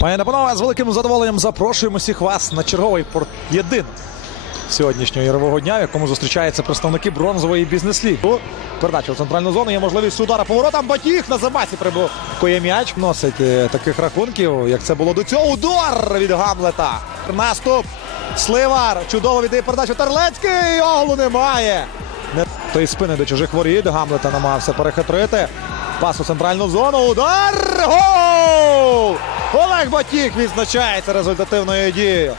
Пані панове, з великим задоволенням запрошуємо всіх вас на черговий поєдинок сьогоднішнього ігрового дня, в якому зустрічаються представники бронзової бізнес-ліги. Передача в центральну зону є можливість удара поворотом. Батіг на замасі прибукує м'яч. Носить е, таких рахунків, як це було до цього. Удар від Гамлета. Наступ. Сливар. Чудово віддає передачу. Терлецький. Оглу немає. Не той спини до чужих воріт. Гамлета намагався перехитрити. Пас у центральну зону. Удар! Гол! Олег Батік відзначається результативною дією.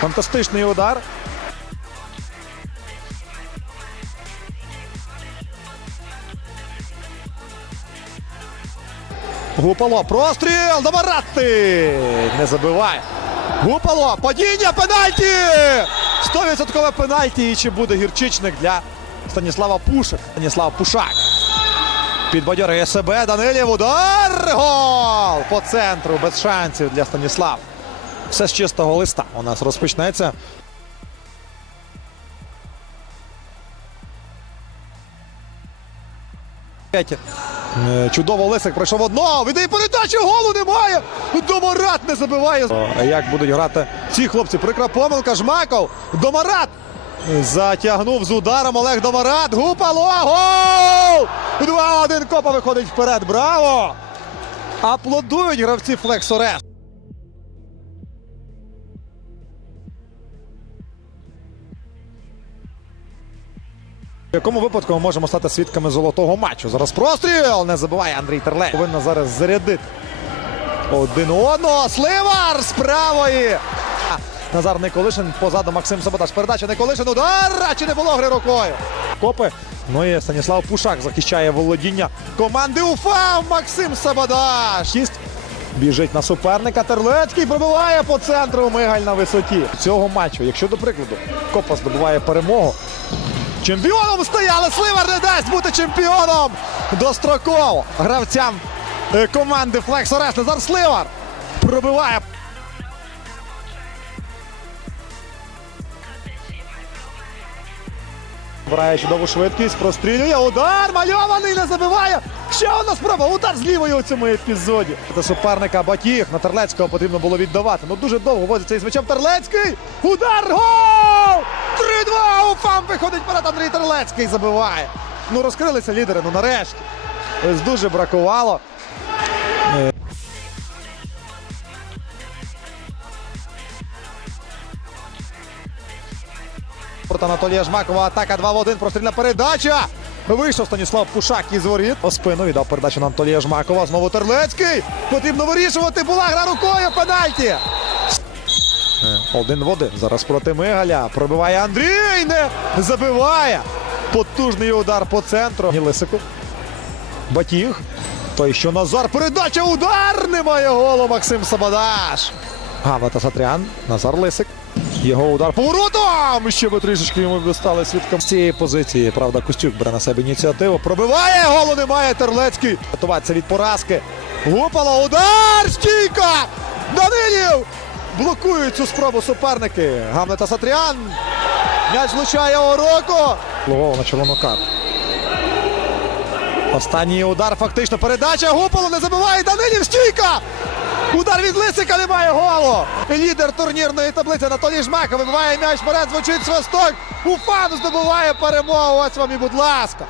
Фантастичний удар. Гупало. Простріл. до Маратти. Не забиває. Гупало. Падіння. Пенальті. 100% пенальті. І чи буде гірчичник для Станіслава Пушик. Станіслав Пушак. Підбадьорює себе. Данилів. Удар. Гол! По центру. Без шансів для Станіслава. Все з чистого листа у нас розпочнеться. Е, Чудово Лисик пройшов одного. Віддає передачу, голу немає. Домарат не забиває. А Як будуть грати ці хлопці? Прикра помилка. Жмаков. Домарат. Затягнув з ударом Олег Домарат. Гупало. Гол! 2-1 копа виходить вперед. Браво! Аплодують гравці Флексорес. В якому випадку ми можемо стати свідками золотого матчу? Зараз простріл не забуває Андрій Терлей. Повинна зараз зарядити один одного. Сливар з правої. Назар Николишин позаду Максим Саботаш. Передача Николишин. Удар! Чи не було гри рукою? Копи. Ну і Станіслав Пушак захищає володіння команди УФА. Максим Сабадаш. Шість. Біжить на суперника. Терлецький пробиває по центру. Мигаль на висоті цього матчу. Якщо до прикладу Копа здобуває перемогу. Чемпіоном стояли. Сливар не дасть бути чемпіоном. Достроково гравцям е, команди Флекс Орес. Назар Сливар пробиває. Брає чудову швидкість, прострілює. Удар мальований не забиває. Ще одна спроба. Удар з лівої у цьому епізоді. Це суперника Батіг. На Терлецького потрібно було віддавати. Ну дуже довго возиться із м'ячем Терлецький. Удар! Гол! 3-2! Уфам виходить вперед. Андрій Терлецький забиває. Ну розкрилися лідери. Ну нарешті. Ось дуже бракувало. Проти Анатолія Жмакова атака 2 в 1. Прострільна передача. Вийшов Станіслав Пушак із воріт. По спину віддав передачу на Анатолія Жмакова. Знову Терлецький. Потрібно вирішувати. Була гра рукою. Пенальті. Один в один. Зараз проти Мигаля. Пробиває Андрій. Не забиває. Потужний удар по центру. Лисику. Батіг. Той, що Назар. Передача. Удар. Немає голу. Максим Сабадаш. Гавата Сатрян. Назар Лисик. Його удар поворотом! Ще би трішечки йому б стали свідком цієї позиції. Правда, Костюк бере на себе ініціативу. Пробиває! Голу немає Терлецький. Готуватися від поразки. Гупало. Удар! Стійка! Данилів! Блокують цю спробу суперники. Гамлета Сатрян. М'яч влучає у року. На червону карту. Останній удар, фактично передача. Гупало не забиває. Данилів стійка! Удар від Лисика немає голу. Лідер турнірної таблиці Анатолій Жмака вибиває м'яч вперед, звучить свисток. Уфан здобуває перемогу. Ось вам і будь ласка.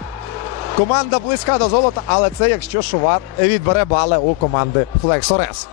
Команда близька до золота, але це якщо Шувар відбере бали у команди Флексорес.